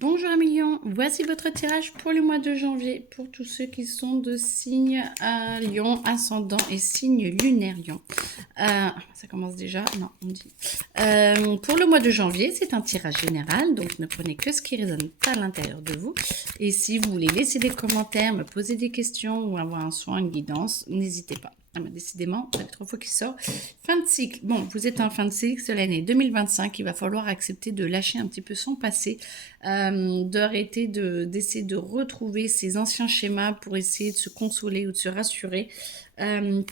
Bonjour Emilion, voici votre tirage pour le mois de janvier pour tous ceux qui sont de signe à Lion, ascendant et signe lunaire Lion. Ça commence déjà, non, on dit. Pour le mois de janvier, c'est un tirage général, donc ne prenez que ce qui résonne à l'intérieur de vous. Et si vous voulez laisser des commentaires, me poser des questions ou avoir un soin, une guidance, n'hésitez pas. Ah, mais décidément, ça fait 3 fois qu'il sort. Fin de cycle. Bon, vous êtes en fin de cycle, c'est l'année 2025. Il va falloir accepter de lâcher un petit peu son passé, d'arrêter d'essayer de retrouver ses anciens schémas pour essayer de se consoler ou de se rassurer.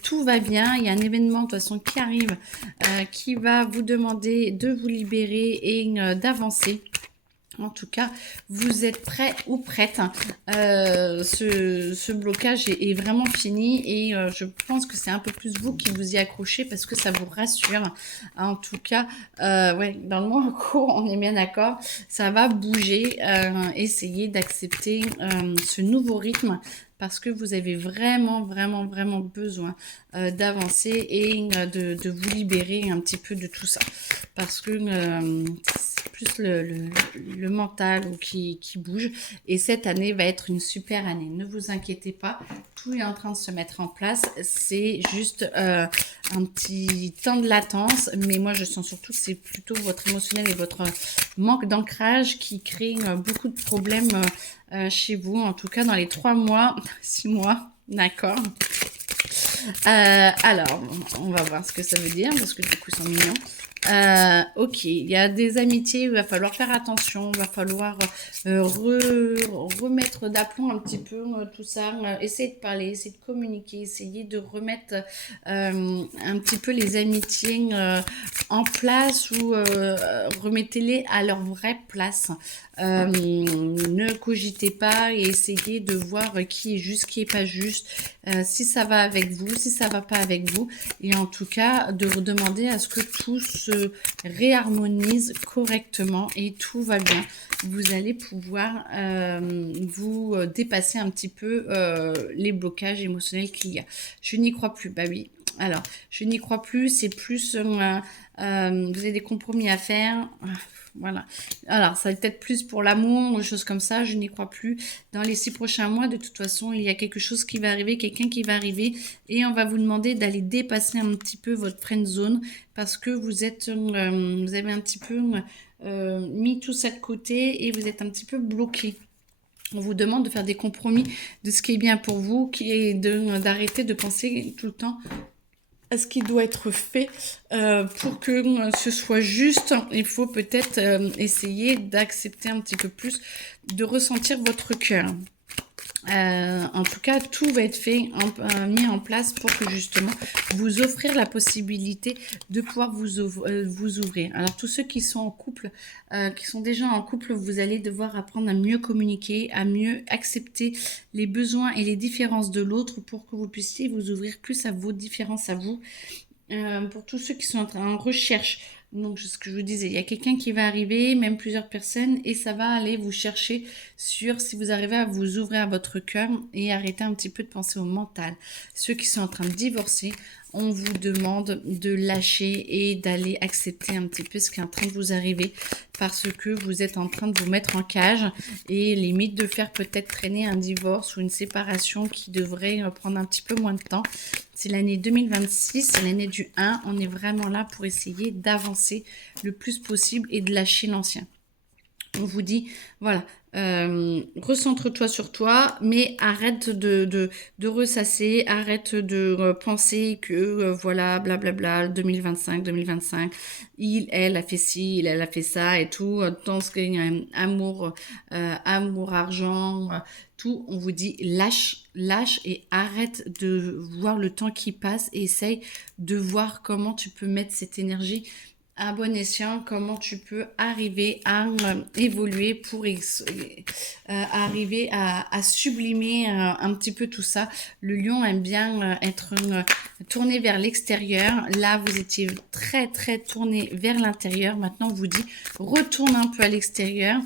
Tout va bien. Il y a un événement de toute façon qui arrive, qui va vous demander de vous libérer et d'avancer. En tout cas, vous êtes prêt ou prête. Ce blocage est vraiment fini et je pense que c'est un peu plus vous qui vous y accrochez parce que ça vous rassure. En tout cas, ouais, dans le monde court, on est bien d'accord. Ça va bouger. Essayez d'accepter ce nouveau rythme parce que vous avez vraiment besoin d'avancer et de vous libérer un petit peu de tout ça. Parce que c'est plus le mental qui bouge. Et cette année va être une super année. Ne vous inquiétez pas, tout est en train de se mettre en place. C'est juste un petit temps de latence. Mais moi, je sens surtout que c'est plutôt votre émotionnel et votre manque d'ancrage qui crée beaucoup de problèmes chez vous. En tout cas, dans les 3 mois, 6 mois, d'accord. Alors, on va voir ce que ça veut dire, parce que du coup, ils sont mignons. Ok, il y a des amitiés, il va falloir faire attention, il va falloir remettre d'aplomb un petit peu tout ça, essayer de parler, essayer de communiquer, essayer de remettre un petit peu les amitiés en place ou remettez-les à leur vraie place. Ne cogitez pas et essayez de voir qui est juste, qui est pas juste, si ça va avec vous, si ça va pas avec vous, et en tout cas de vous demander à ce que tout se réharmonise correctement et tout va bien. Vous allez pouvoir vous dépasser un petit peu les blocages émotionnels qu'il y a. Je n'y crois plus, bah oui. Alors, je n'y crois plus, c'est plus vous avez des compromis à faire. Voilà. Alors, ça va peut-être plus pour l'amour, ou des choses comme ça. Je n'y crois plus. Dans les 6 prochains mois, de toute façon, il y a quelque chose qui va arriver, quelqu'un qui va arriver, et on va vous demander d'aller dépasser un petit peu votre friend zone parce que vous avez un petit peu mis tout ça de côté et vous êtes un petit peu bloqué. On vous demande de faire des compromis de ce qui est bien pour vous, qui est d'arrêter de penser tout le temps à ce qui doit être fait pour que ce soit juste. Il faut peut-être essayer d'accepter un petit peu plus, de ressentir votre cœur. En tout cas, tout va être fait, mis en place pour que justement vous offrir la possibilité de pouvoir vous ouvrir. Alors tous ceux qui sont en couple, qui sont déjà en couple, vous allez devoir apprendre à mieux communiquer, à mieux accepter les besoins et les différences de l'autre pour que vous puissiez vous ouvrir plus à vos différences à vous. Pour tous ceux qui sont en recherche, donc ce que je vous disais, il y a quelqu'un qui va arriver, même plusieurs personnes, et ça va aller vous chercher sur si vous arrivez à vous ouvrir à votre cœur et arrêter un petit peu de penser au mental. Ceux qui sont en train de divorcer, on vous demande de lâcher et d'aller accepter un petit peu ce qui est en train de vous arriver parce que vous êtes en train de vous mettre en cage et limite de faire peut-être traîner un divorce ou une séparation qui devrait prendre un petit peu moins de temps. C'est l'année 2026, c'est l'année du 1. On est vraiment là pour essayer d'avancer le plus possible et de lâcher l'ancien. On vous dit, voilà, recentre-toi sur toi, mais arrête de ressasser, arrête de penser que, voilà, blablabla, 2025, 2025, elle a fait ci, elle a fait ça et tout, dans ce qu'il y a amour, argent, tout, on vous dit lâche et arrête de voir le temps qui passe et essaye de voir comment tu peux mettre cette énergie à bon escient, comment tu peux arriver à évoluer pour arriver à sublimer un petit peu tout ça. Le lion aime bien être tourné vers l'extérieur. Là, vous étiez très tourné vers l'intérieur. Maintenant, on vous dit retourne un peu à l'extérieur.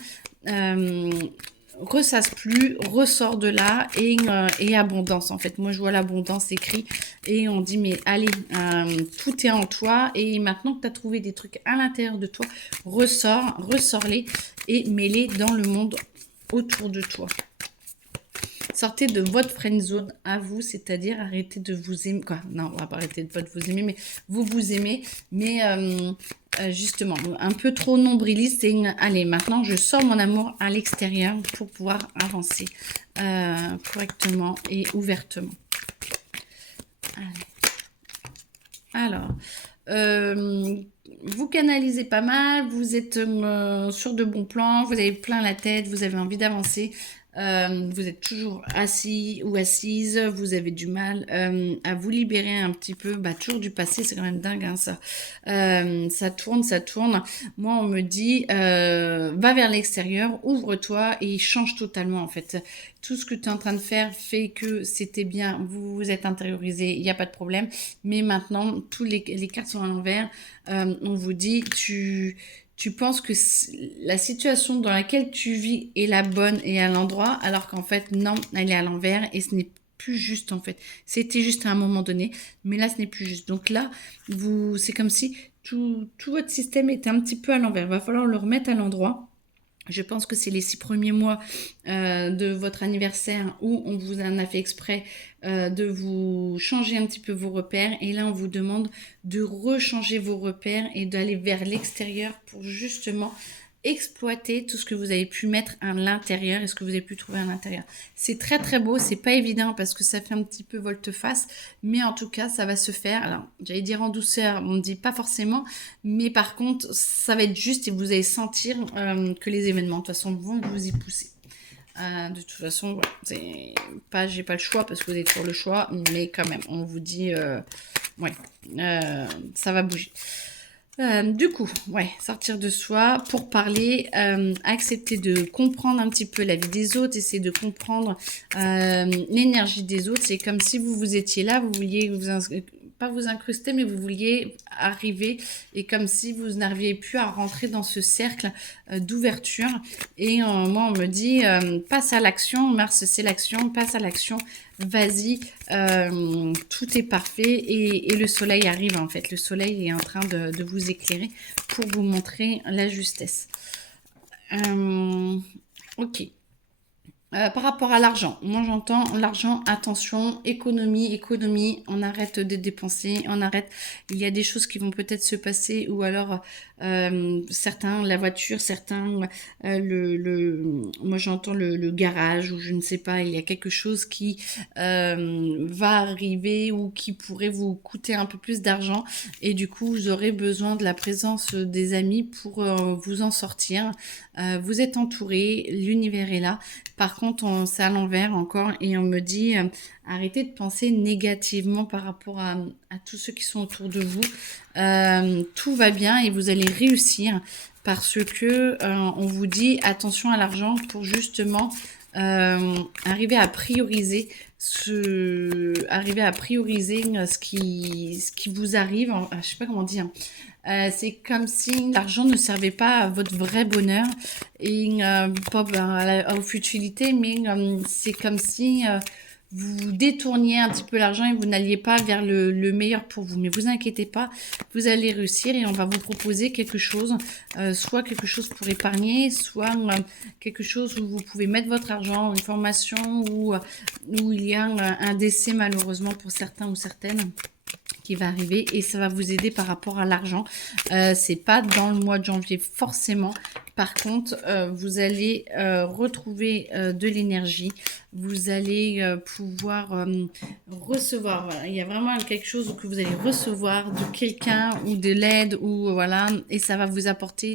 Ressasse plus, ressort de là et abondance. En fait, moi, je vois l'abondance écrit et on dit mais allez, tout est en toi et maintenant que tu as trouvé des trucs à l'intérieur de toi, ressors-les et mets-les dans le monde autour de toi. Sortez de votre friend zone à vous, c'est-à-dire arrêtez de vous aimer. Quoi, non, on va pas arrêter de vous aimer, mais vous aimez. Mais justement, un peu trop nombriliste. Et allez, maintenant, je sors mon amour à l'extérieur pour pouvoir avancer correctement et ouvertement. Allez. Alors, vous canalisez pas mal, vous êtes sur de bons plans, vous avez plein la tête, vous avez envie d'avancer. Vous êtes toujours assis ou assise, vous avez du mal à vous libérer un petit peu, toujours du passé, c'est quand même dingue hein, ça. Ça tourne. Moi on me dit va vers l'extérieur, ouvre-toi et change totalement en fait. Tout ce que tu es en train de faire fait que c'était bien, vous vous êtes intériorisé, il n'y a pas de problème. Mais maintenant, les cartes sont à l'envers. On vous dit, tu penses que la situation dans laquelle tu vis est la bonne et à l'endroit, alors qu'en fait, non, elle est à l'envers et ce n'est plus juste en fait. C'était juste à un moment donné, mais là, ce n'est plus juste. Donc là, c'est comme si tout votre système était un petit peu à l'envers. Il va falloir le remettre à l'endroit. Je pense que c'est les 6 premiers mois de votre anniversaire où on vous en a fait exprès de vous changer un petit peu vos repères. Et là, on vous demande de rechanger vos repères et d'aller vers l'extérieur pour justement exploiter tout ce que vous avez pu mettre à l'intérieur et ce que vous avez pu trouver à l'intérieur. C'est très très beau, c'est pas évident parce que ça fait un petit peu volte-face, mais en tout cas ça va se faire. Alors j'allais dire en douceur, on ne dit pas forcément, mais par contre ça va être juste et vous allez sentir que les événements de toute façon vont vous y pousser. De toute façon, voilà, j'ai pas le choix parce que vous avez toujours le choix, mais quand même, on vous dit, ça va bouger. Du coup, sortir de soi pour parler, accepter de comprendre un petit peu la vie des autres, essayer de comprendre l'énergie des autres. C'est comme si vous étiez là, vous vouliez pas vous incruster, mais vous vouliez arriver et comme si vous n'arriviez plus à rentrer dans ce cercle d'ouverture. Et moi, on me dit, passe à l'action, Mars, c'est l'action, passe à l'action. Vas-y, tout est parfait et le soleil arrive en fait. Le soleil est en train de vous éclairer pour vous montrer la justesse. Ok. Par rapport à l'argent, moi j'entends l'argent, attention, économie, on arrête de dépenser, on arrête, il y a des choses qui vont peut-être se passer ou alors certains, la voiture, certains, moi j'entends le garage ou je ne sais pas, il y a quelque chose qui va arriver ou qui pourrait vous coûter un peu plus d'argent et du coup vous aurez besoin de la présence des amis pour vous en sortir. Vous êtes entouré, l'univers est là. Par contre, c'est à l'envers encore et on me dit arrêtez de penser négativement par rapport à tous ceux qui sont autour de vous. Tout va bien et vous allez réussir parce que on vous dit attention à l'argent pour justement arriver à prioriser ce qui vous arrive. Je sais pas comment dire. C'est comme si l'argent ne servait pas à votre vrai bonheur et pas aux futilités, mais c'est comme si vous détourniez un petit peu l'argent et vous n'alliez pas vers le meilleur pour vous. Mais vous inquiétez pas, vous allez réussir et on va vous proposer quelque chose, soit quelque chose pour épargner, soit quelque chose où vous pouvez mettre votre argent, une formation où il y a un décès malheureusement pour certains ou certaines qui va arriver et ça va vous aider par rapport à l'argent. C'est pas dans le mois de janvier forcément. Par contre, vous allez retrouver de l'énergie. Vous allez pouvoir recevoir. Voilà. Il y a vraiment quelque chose que vous allez recevoir de quelqu'un ou de l'aide ou voilà et ça va vous apporter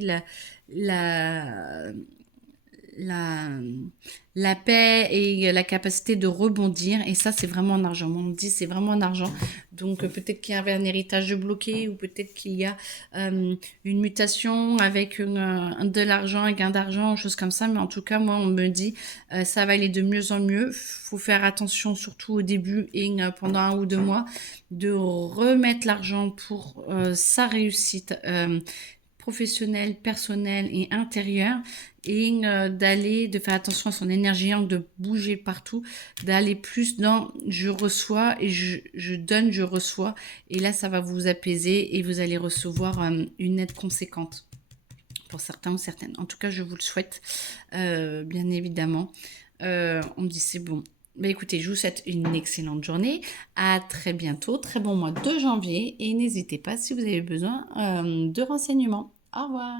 la paix et la capacité de rebondir et ça c'est vraiment en argent. On me dit c'est vraiment en argent donc peut-être qu'il y avait un héritage bloqué ou peut-être qu'il y a une mutation avec de l'argent, un gain d'argent, choses comme ça, mais en tout cas moi on me dit ça va aller de mieux en mieux. Faut faire attention surtout au début et pendant 1 ou 2 mois de remettre l'argent pour sa réussite professionnelle, personnelle et intérieure, et de faire attention à son énergie, de bouger partout, d'aller plus dans je reçois et je donne, je reçois, et là ça va vous apaiser et vous allez recevoir une aide conséquente pour certains ou certaines. En tout cas, je vous le souhaite, bien évidemment. On me dit c'est bon. Bah écoutez, je vous souhaite une excellente journée. À très bientôt, très bon mois de janvier. Et n'hésitez pas si vous avez besoin de renseignements. Au revoir.